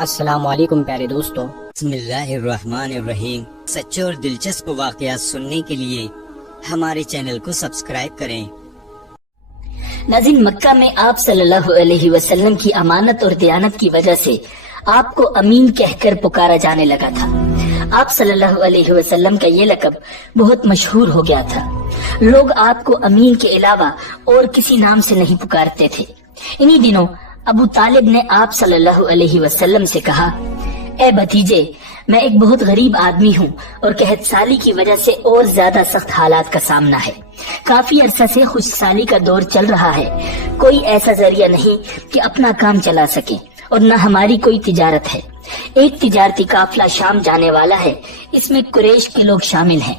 السلام علیکم پیارے دوستو، بسم اللہ الرحمن الرحیم۔ سچے اور دلچسپ واقعات سننے کے لیے ہمارے چینل کو سبسکرائب کریں۔ ناظرین، مکہ میں آپ صلی اللہ علیہ وسلم کی امانت اور دیانت کی وجہ سے آپ کو امین کہہ کر پکارا جانے لگا تھا۔ آپ صلی اللہ علیہ وسلم کا یہ لقب بہت مشہور ہو گیا تھا۔ لوگ آپ کو امین کے علاوہ اور کسی نام سے نہیں پکارتے تھے۔ انہی دنوں ابو طالب نے آپ صلی اللہ علیہ وسلم سے کہا، اے بھتیجے، میں ایک بہت غریب آدمی ہوں اور قحط سالی کی وجہ سے اور زیادہ سخت حالات کا سامنا ہے۔ کافی عرصہ سے خشک سالی کا دور چل رہا ہے۔ کوئی ایسا ذریعہ نہیں کہ اپنا کام چلا سکے اور نہ ہماری کوئی تجارت ہے۔ ایک تجارتی قافلہ شام جانے والا ہے، اس میں قریش کے لوگ شامل ہیں۔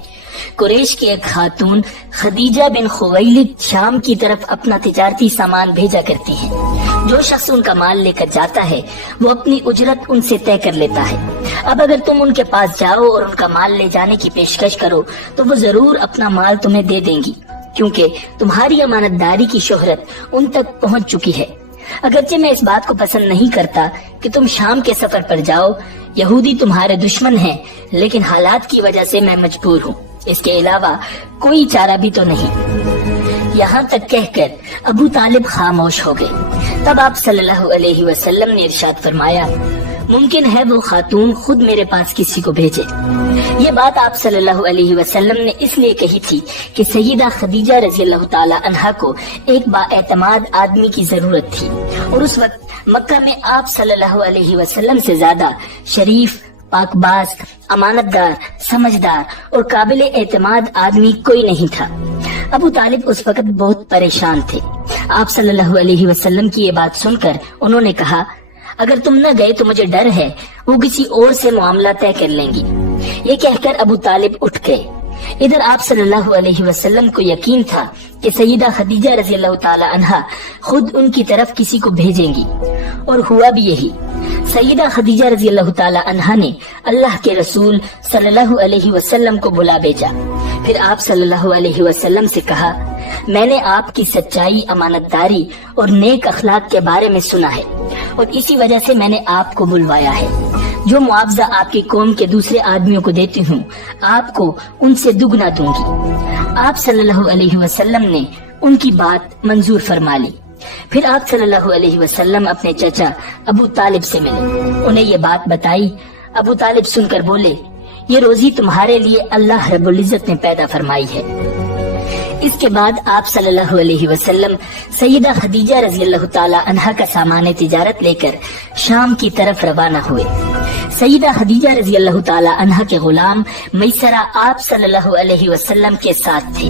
قریش کی ایک خاتون خدیجہ بن خویلد شام کی طرف اپنا تجارتی سامان بھیجا کرتی ہیں۔ جو شخص ان کا مال لے کر جاتا ہے وہ اپنی اجرت ان سے طے کر لیتا ہے۔ اب اگر تم ان کے پاس جاؤ اور ان کا مال لے جانے کی پیشکش کرو تو وہ ضرور اپنا مال تمہیں دے دیں گی، کیونکہ تمہاری امانت داری کی شہرت ان تک پہنچ چکی ہے۔ اگرچہ میں اس بات کو پسند نہیں کرتا کہ تم شام کے سفر پر جاؤ، یہودی تمہارے دشمن ہیں، لیکن حالات کی وجہ سے میں مجبور ہوں، اس کے علاوہ کوئی چارہ بھی تو نہیں۔ یہاں تک کہہ کر ابو طالب خاموش ہو گئے۔ تب آپ صلی اللہ علیہ وسلم نے ارشاد فرمایا، ممکن ہے وہ خاتون خود میرے پاس کسی کو بھیجے۔ یہ بات آپ صلی اللہ علیہ وسلم نے اس لیے کہی تھی کہ سیدہ خدیجہ رضی اللہ تعالی عنہا کو ایک با اعتماد آدمی کی ضرورت تھی، اور اس وقت مکہ میں آپ صلی اللہ علیہ وسلم سے زیادہ شریف، پاک باز، امانت دار، سمجھدار اور قابل اعتماد آدمی کوئی نہیں تھا۔ ابو طالب اس وقت بہت پریشان تھے۔ آپ صلی اللہ علیہ وسلم کی یہ بات سن کر انہوں نے کہا، اگر تم نہ گئے تو مجھے ڈر ہے وہ کسی اور سے معاملہ طے کر لیں گی۔ یہ کہہ کر ابو طالب اٹھ گئے۔ ادھر آپ صلی اللہ علیہ وسلم کو یقین تھا کہ سیدہ خدیجہ رضی اللہ تعالی عنہا خود ان کی طرف کسی کو بھیجیں گی، اور ہوا بھی یہی۔ سیدہ خدیجہ رضی اللہ تعالی عنہا نے اللہ کے رسول صلی اللہ علیہ وسلم کو بلا بھیجا۔ پھر آپ صلی اللہ علیہ وسلم سے کہا، میں نے آپ کی سچائی، امانت داری اور نیک اخلاق کے بارے میں سنا ہے، اور اسی وجہ سے میں نے آپ کو بلوایا ہے۔ جو معاوضہ آپ کی قوم کے دوسرے آدمیوں کو دیتی ہوں، آپ کو ان سے دگنا دوں گی۔ آپ صلی اللہ علیہ وسلم نے ان کی بات منظور فرما لی۔ پھر آپ صلی اللہ علیہ وسلم اپنے چچا ابو طالب سے ملے، انہیں یہ بات بتائی۔ ابو طالب سن کر بولے، یہ روزی تمہارے لیے اللہ رب العزت نے پیدا فرمائی ہے۔ اس کے بعد آپ صلی اللہ علیہ وسلم سیدہ خدیجہ رضی اللہ تعالی عنہا کا سامان تجارت لے کر شام کی طرف روانہ ہوئے۔ سیدہ خدیجہ رضی اللہ تعالی عنہا کے غلام میسرہ آپ صلی اللہ علیہ وسلم کے ساتھ تھے۔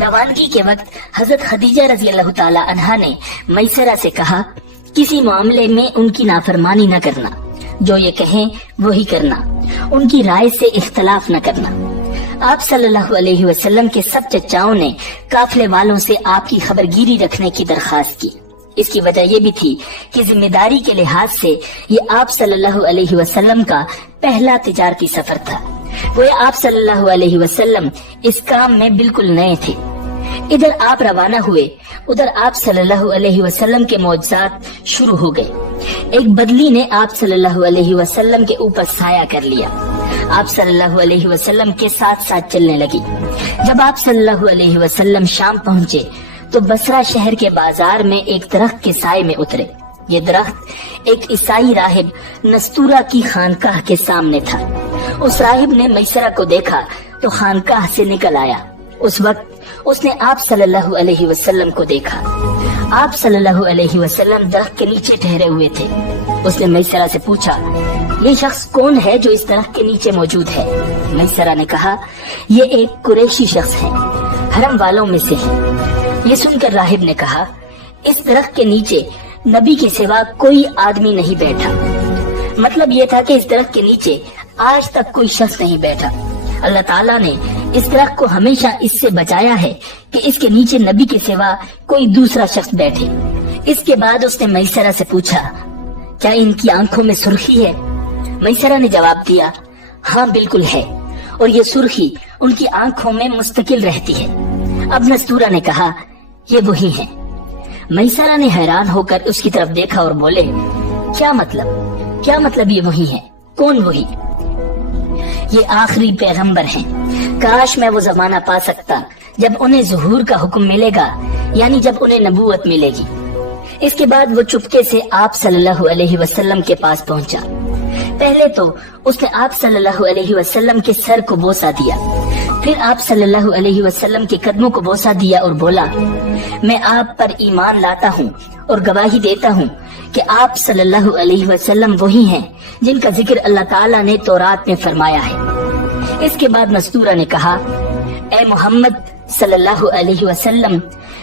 روانگی کے وقت حضرت خدیجہ رضی اللہ تعالی عنہا نے میسرہ سے کہا، کسی معاملے میں ان کی نافرمانی نہ کرنا، جو یہ کہیں وہی کرنا، ان کی رائے سے اختلاف نہ کرنا۔ آپ صلی اللہ علیہ وسلم کے سب چچاؤں نے قافلے والوں سے آپ کی خبرگیری رکھنے کی درخواست کی۔ اس کی وجہ یہ بھی تھی کہ ذمہ داری کے لحاظ سے یہ آپ صلی اللہ علیہ وسلم کا پہلا تجارتی سفر تھا۔ وہ آپ صلی اللہ علیہ وسلم اس کام میں بالکل نئے تھے۔ ادھر آپ روانہ ہوئے، ادھر آپ صلی اللہ علیہ وسلم کے معجزات شروع ہو گئے۔ ایک بدلی نے آپ صلی اللہ علیہ وسلم کے اوپر سایہ کر لیا۔ آپ صلی اللہ علیہ وسلم کے ساتھ ساتھ چلنے لگی۔ جب آپ صلی اللہ علیہ وسلم شام پہنچے تو بصرہ شہر کے بازار میں ایک درخت کے سائے میں اترے۔ یہ درخت ایک عیسائی راہب نستورہ کی خانقاہ کے سامنے تھا۔ اس راہب نے میسرہ کو دیکھا تو خانقاہ سے نکل آیا۔ اس وقت اس نے آپ صلی اللہ علیہ وسلم کو دیکھا۔ آپ صلی اللہ علیہ وسلم درخت کے نیچے ٹھہرے ہوئے تھے۔ اس نے میسرہ سے پوچھا، یہ شخص کون ہے جو اس درخت کے نیچے موجود ہے؟ میسرہ نے کہا، یہ ایک قریشی شخص ہے، حرم والوں میں سے ہے۔ یہ سن کر راہب نے کہا، اس درخت کے نیچے نبی کے سوا کوئی آدمی نہیں بیٹھا۔ مطلب یہ تھا کہ اس درخت کے نیچے آج تک کوئی شخص نہیں بیٹھا۔ اللہ تعالیٰ نے اس درخت کو ہمیشہ اس سے بچایا ہے کہ اس کے نیچے نبی کے سوا کوئی دوسرا شخص بیٹھے۔ اس کے بعد اس نے میسرہ سے پوچھا، کیا ان کی آنکھوں میں سرخی ہے؟ میسرہ نے جواب دیا، ہاں بالکل ہے، اور یہ سرخی ان کی آنکھوں میں مستقل رہتی ہے۔ اب نستورہ نے کہا، یہ وہی ہیں۔ میسرہ نے حیران ہو کر اس کی طرف دیکھا اور بولے، کیا مطلب؟ क्या मतलब ये वही है? कौन वही? ये आखिरी पैगंबर हैं। काश मैं वो जमाना पा सकता जब उन्हें ज़ुहूर का हुक्म मिलेगा, यानी जब उन्हें नबूवत मिलेगी। इसके बाद वो चुपके से आप सल्लल्लाहु अलैहि वसल्लम के पास पहुंचा। पहले तो उसने आप सल्लल्लाहु अलैहि वसल्लम के सर को बोसा दिया, फिर आप सल्लल्लाहु अलैहि वसल्लम के कदमों को बोसा दिया और बोला, मैं आप पर ईमान लाता हूँ और गवाही देता हूँ कि आप सल्लल्लाहु अलैहि वसल्लम वही हैं जिनका जिक्र अल्लाह ताला ने तौरात में फरमाया है। इसके बाद मस्तूरा ने कहा, ए मोहम्मद सल्लल्लाहु अलैहि वसल्लम,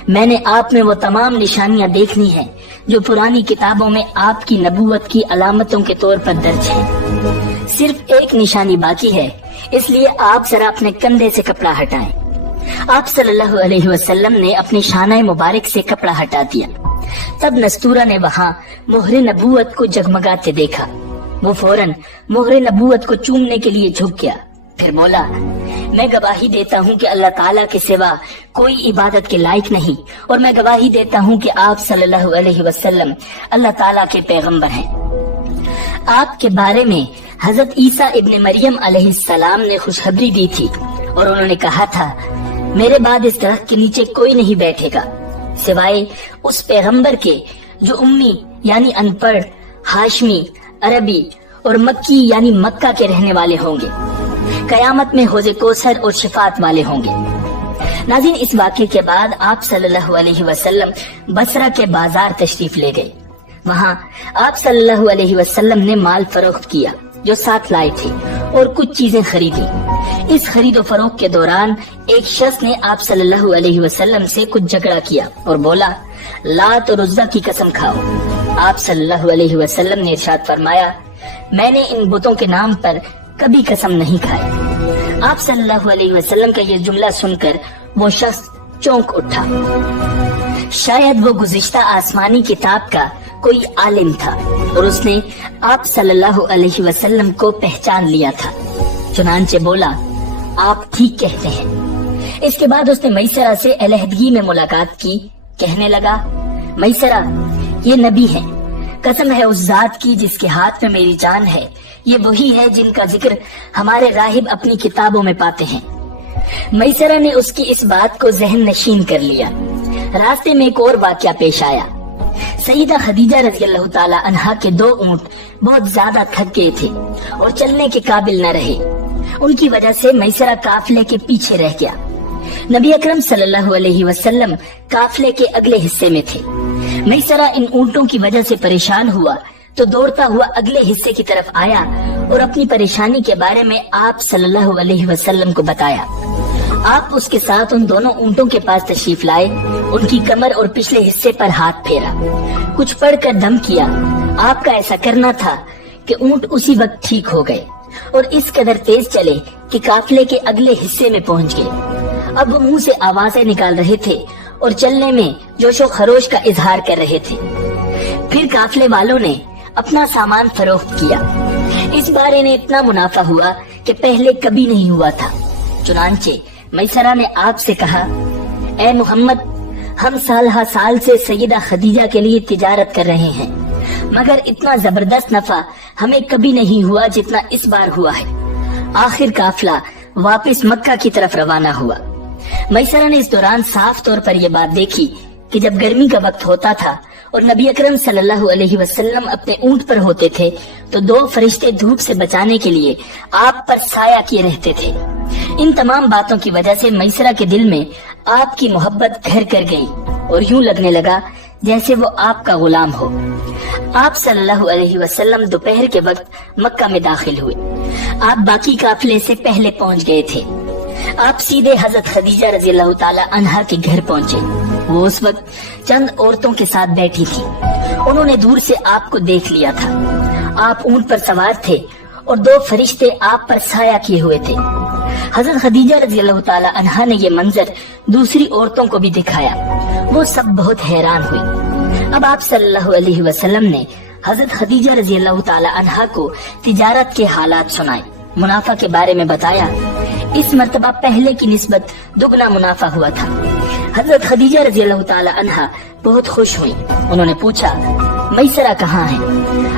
मैंने आप में वो तमाम निशानियां देख ली हैं जो पुरानी किताबों में आपकी नबूवत की अलामतों के तौर पर दर्ज है। सिर्फ एक निशानी बाकी है, इसलिए आप जरा अपने कंधे से कपड़ा हटाएं। आप सल्लल्लाहु अलैहि वसल्लम ने अपनी शाना मुबारक से कपड़ा हटा दिया। तब नस्तूरा ने वहाँ मोहरे नबूवत को जगमगाते देखा। वो फौरन मोहरे नबूवत को चूमने के लिए झुक गया, फिर बोला, मैं गवाही देता हूँ कि अल्लाह ताला के सिवा कोई इबादत के लायक नहीं, और मैं गवाही देता हूँ कि आप सल्लल्लाहु अलैहि वसल्लम अल्लाह ताला के पैगंबर हैं। आपके बारे में हजरत ईसा इब्ने मरियम अलैहिस्सलाम ने खुशखबरी दी थी और उन्होंने कहा था, मेरे बाद इस दरख्त के नीचे कोई नहीं बैठेगा सिवाय उस पैगंबर के जो उम्मी यानी अनपढ़, हाशमी, अरबी और मक्की यानी मक्का के रहने वाले होंगे। कयामत में हौज़े कौसर और शिफात वाले होंगे। नाज़रीन, इस वाक़े के बाद आप सल्लल्लाहु अलैहि वसल्लम बसरा के बाजार तशरीफ ले गए। वहाँ आप सल्लल्लाहु अलैहि वसल्लम ने माल फरोख्त किया जो साथ लाए थे और कुछ चीजें खरीदी। इस खरीदो फरोख्त के दौरान एक शख्स ने आप सल्लल्लाहु अलैहि वसल्लम से कुछ झगड़ा किया और बोला, लात और उज़्ज़ा की कसम खाओ। आप सल्लल्लाहु अलैहि वसल्लम ने इरशाद फरमाया, मैंने इन बुतों के नाम पर कभी कसम नहीं खाई। आप सल्लल्लाहु अलैहि वसल्लम का ये जुमला सुनकर वो शख्स चौंक उठा। शायद वो गुज़िश्ता आसमानी किताब का कोई आलिम था और उसने आप सल्लल्लाहु अलैहि वसल्लम को पहचान लिया था। चुनांचे बोला, आप ठीक कहते हैं। इसके बाद उसने मैसरा से अलहदगी में मुलाकात की। कहने लगा, मैसरा, ये नबी है। कसम है उस जात की जिसके हाथ में मेरी जान है, ये वही है जिनका जिक्र हमारे राहिब अपनी किताबों में पाते हैं। मैसरा ने उसकी इस बात को जहन नशीन कर लिया। रास्ते में एक और वाकया पेश आया। सईदा खदीजा रज़ियल्लाहु ताला अन्हा के 2 ऊंट बहुत ज्यादा थक गए थे और चलने के काबिल न रहे। उनकी वजह से मैसरा काफले के पीछे रह गया। नबी अकरम सल्लल्लाहु अलैहि वसल्लम काफले के अगले हिस्से में थे। मैसरा इन ऊंटों की वजह से परेशान हुआ तो दौड़ता हुआ अगले हिस्से की तरफ आया और अपनी परेशानी के बारे में आप सल्लल्लाहु अलैहि वसल्लम को बताया। आप उसके साथ उन दोनों ऊंटों के पास तशरीफ लाए, उनकी कमर और पिछले हिस्से पर हाथ फेरा, कुछ पढ़कर दम किया। आपका ऐसा करना था कि ऊंट उसी वक्त ठीक हो गए और इस कदर तेज चले कि काफले के अगले हिस्से में पहुंच गए। अब वो मुंह से आवाजें निकाल रहे थे और चलने में जोशो खरोश का इजहार कर रहे थे। फिर काफले वालों ने अपना सामान फरोख्त किया। इस बार इन्हें इतना मुनाफा हुआ कि पहले कभी नहीं हुआ था। चुनांचे मैसरा ने आपसे कहा, ए मोहम्मद, हम साल हा साल से सईदा खदीजा के लिए तिजारत कर रहे हैं, मगर इतना जबरदस्त नफा हमें कभी नहीं हुआ जितना इस बार हुआ है। आखिर काफिला वापस मक्का की तरफ रवाना हुआ। मैसरा ने इस दौरान साफ तौर पर यह बात देखी कि जब गर्मी का वक्त होता था और नबी अकरम सल्लल्लाहु अलैहि वसल्लम अपने ऊंट पर होते थे तो 2 फरिश्ते धूप से बचाने के लिए आप पर साया किए रहते थे। इन तमाम बातों की वजह से मैसरा के दिल में आपकी मोहब्बत घर कर गई और यूं लगने लगा जैसे वो आपका गुलाम हो। आप सल्लल्लाहु अलैहि वसल्लम दोपहर के वक्त मक्का में दाखिल हुए। आप बाकी काफिले से पहले पहुंच गए थे। आप सीधे हजरत खदीजा रज़ियल्लाहु ताला अन्हा के घर पहुंचे। वो उस वक्त चंद औरतों के साथ बैठी थी। उन्होंने दूर से आपको देख लिया था। आप ऊंट पर सवार थे और 2 फरिश्ते आप पर साया किए हुए थे। हजरत खदीजा रज़ियल्लाहु ताला अन्हा ने ये मंजर दूसरी औरतों को भी दिखाया। वो सब बहुत हैरान हुई। अब आप सल्लल्लाहु अलैहि वसल्लम ने हजरत खदीजा रज़ियल्लाहु ताला अन्हा को तिजारत के हालात सुनाए, मुनाफा के बारे में बताया। इस मर्तबा पहले की निस्बत दुगना मुनाफा हुआ था। हजरत खदीजा रज़ियल्लाहु ताला अन्हा बहुत खुश हुई। उन्होंने पूछा, मैसरा कहाँ है?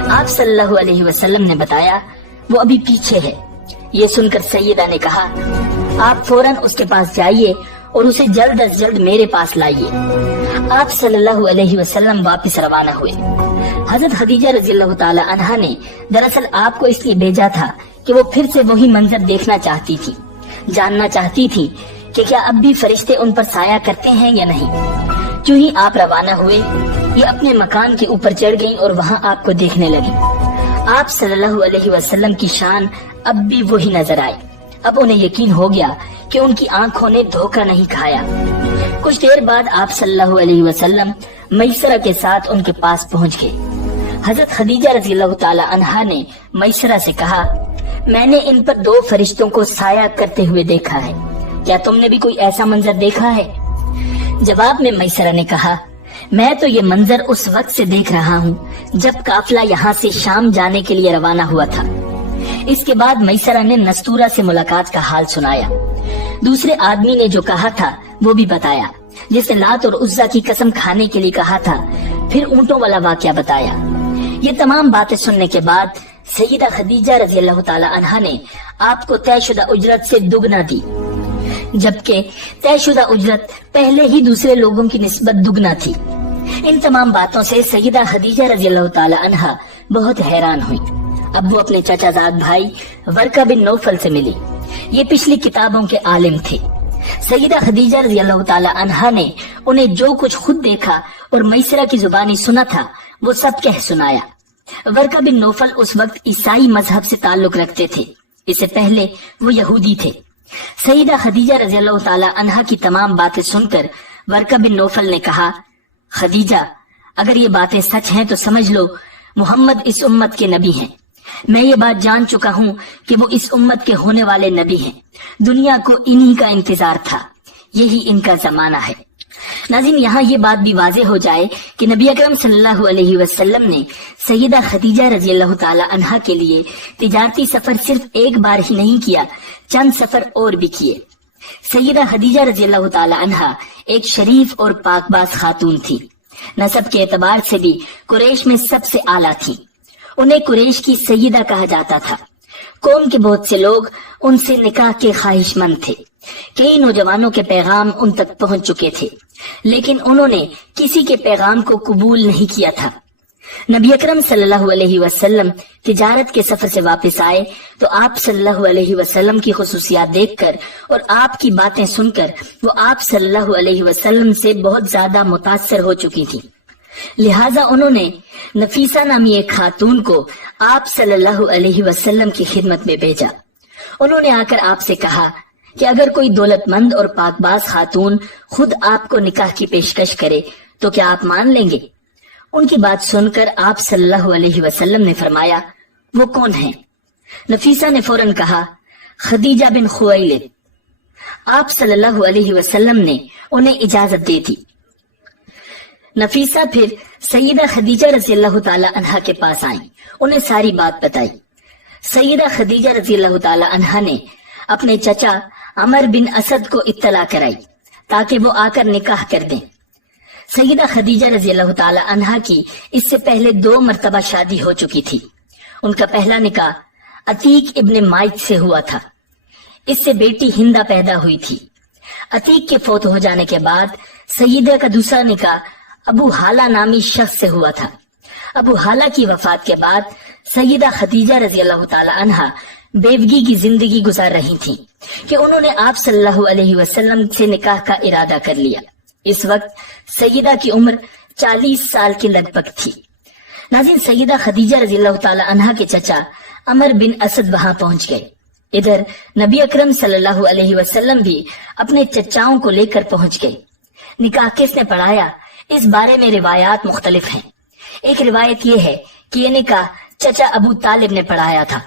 आप सल्लल्लाहु अलैहि वसल्लम ने बताया, वो अभी पीछे है। ये सुनकर सैयदा ने कहा, आप फौरन उसके पास जाइए और उसे जल्द अज जल्द मेरे पास लाइए। आप सल्लल्लाहु अलैहि वसल्लम वापस रवाना हुए। हजरत खदीजा रज़ियल्लाहु ताला अन्हा ने दरअसल आपको इसलिए भेजा था कि वो फिर से वही मंजर देखना चाहती थी, जानना चाहती थी कि क्या अब भी फरिश्ते उन पर साया करते हैं या नहीं। जो ही आप रवाना हुए, ये अपने मकान के ऊपर चढ़ गईं और वहाँ आपको देखने लगी। आप सल्लल्लाहु अलैहि वसल्लम की शान अब भी वही नजर आई। अब उन्हें यकीन हो गया कि उनकी आंखों ने धोखा नहीं खाया। कुछ देर बाद आप सल्लल्लाहु अलैहि वसल्लम मैसरा के साथ उनके पास पहुंच गए। हजरत खदीजा रज़ियल्लाहु ताला अन्हा ने मैसरा से कहा, मैंने इन पर 2 फरिश्तों को साया करते हुए देखा है, क्या तुमने भी कोई ऐसा मंजर देखा है? जवाब में मैसरा ने कहा, मैं तो ये मंजर उस वक्त से देख रहा हूँ जब काफिला यहाँ से शाम जाने के लिए रवाना हुआ था। इसके बाद मैसरा ने नस्तूरा से मुलाकात का हाल सुनाया। दूसरे आदमी ने जो कहा था वो भी बताया, जिसने लात और उज्जा की कसम खाने के लिए कहा था। फिर ऊंटों वाला वाकया बताया। ये तमाम बातें सुनने के बाद सैयदा खदीजा रज़ियल्लाहु ताला अन्हा ने आपको तयशुदा उजरत से दुगना दी, जबकि तयशुदा उजरत पहले ही दूसरे लोगों की निस्बत दुगना थी। इन तमाम बातों से सैयदा खदीजा रज़ियल्लाहु ताला अन्हा बहुत हैरान हुई। अब वो अपने चाचाजाद भाई वर्का बिन नौफल से मिली। ये पिछली किताबों के आलिम थे। सैयदा खदीजा रज़ियल्लाहु ताला अन्हा ने उन्हें जो कुछ खुद देखा और मैसरा की जुबानी सुना था वो सब कह सुनाया। वर्का बिन नौफल उस वक्त ईसाई मजहब से ताल्लुक रखते थे, इससे पहले वो यहूदी थे। सैयदा खदीजा रज़ियल्लाहु ताला अन्हा की तमाम बातें सुनकर वर्का बिन नौफल ने कहा, खदीजा, अगर ये बातें सच हैं तो समझ लो मोहम्मद इस उम्मत के नबी हैं। मैं ये बात जान चुका हूँ कि वो इस उम्मत के होने वाले नबी हैं। दुनिया को इन्हीं का इंतजार था, यही इनका जमाना है। नाज़रीन, यहाँ ये बात भी वाज़ेह हो जाए कि नबी अकरम सल्लल्लाहु अलैहि वसल्लम ने सैयदा खदीजा रज़ियल्लाहु ताला अन्हा के लिए तिजारती सफर सिर्फ एक बार ही नहीं किया, चंद सफर और भी किए। सैयदा खदीजा रज़ियल्लाहु ताला अन्हा एक शरीफ और पाकबाज खातून थी। नसब के एतबार से भी कुरैश में सबसे आला थी। उन्हें कुरैश की सैयदा कहा जाता था। कौम के बहुत से लोग उनसे निकाह के ख्वाहिशमंद थे। कई नौजवानों के पैगाम उन तक पहुंच चुके थे, लेकिन उन्होंने किसी के पैगाम को कबूल नहीं किया था। नबी अकरम सल्लल्लाहु अलैहि वसल्लम तिजारत के सफर से वापस आए तो आप सल्लल्लाहु अलैहि वसल्लम की खुसूसियात देखकर और आपकी बातें सुनकर वो आप सल्लल्लाहु अलैहि वसल्लम से बहुत ज्यादा मुतासर हो चुकी थी। लिहाजा उन्होंने नफीसा नामी एक खातून को आप सल्लल्लाहु अलैहि वसल्लम की खिदमत में भेजा। उन्होंने आकर आपसे कहा कि अगर कोई दौलतमंद और पाकबाज खातून खुद आपको निकाह की पेशकश करे तो क्या आप मान लेंगे? उनकी बात सुनकर आप सल्लल्लाहु अलैहि वसल्लम ने फरमाया, वो कौन है? नफीसा ने फौरन कहा, खदीजा बिन खुवैलिद। आप सल्लल्लाहु अलैहि वसल्लम ने उन्हें इजाजत दे दी। नफीसा फिर सैयदा खदीजा रज़ियल्लाहु ताला अन्हा के पास आई, उन्हें सारी बात बताई। सैयदा खदीजा रज़ियल्लाहु ताला अन्हा ने अपने चचा अमर बिन असद को इत्तला कराई ताकि वो आकर निकाह कर दें। सैयदा खदीजा रज़ियल्लाहु ताला अन्हा की इससे पहले 2 मरतबा शादी हो चुकी थी। उनका पहला निकाह अतीक इब्ने माइद से हुआ था। इससे बेटी हिंदा पैदा हुई थी। अतीक के फौत हो जाने के बाद सैयदा का दूसरा निकाह अबू हाला नामी शख्स से हुआ था। अबू हाला की वफात के बाद सैयदा खदीजा रज़ियल्लाहु ताला अन्हा बेवगी की जिंदगी गुजार रही थी कि उन्होंने आप सल्लल्लाहु अलैहि वसल्लम से निकाह का इरादा कर लिया। इस वक्त सैयदा की उम्र 40 साल के लगभग थी। नाज़रीन, सैयदा खदीजा रज़ियल्लाहु ताला अन्हा के चचा अमर बिन असद वहां पहुंच गए। इधर नबी अकरम सल्लल्लाहु अलैहि वसल्लम भी अपने चचाओं को लेकर पहुंच गए। निकाह किसने पढ़ाया, इस बारे में रिवायात मुख्तलिफ हैं। एक रिवायत ये है कि ये निकाह चचा अबू तालिब ने पढ़ाया था।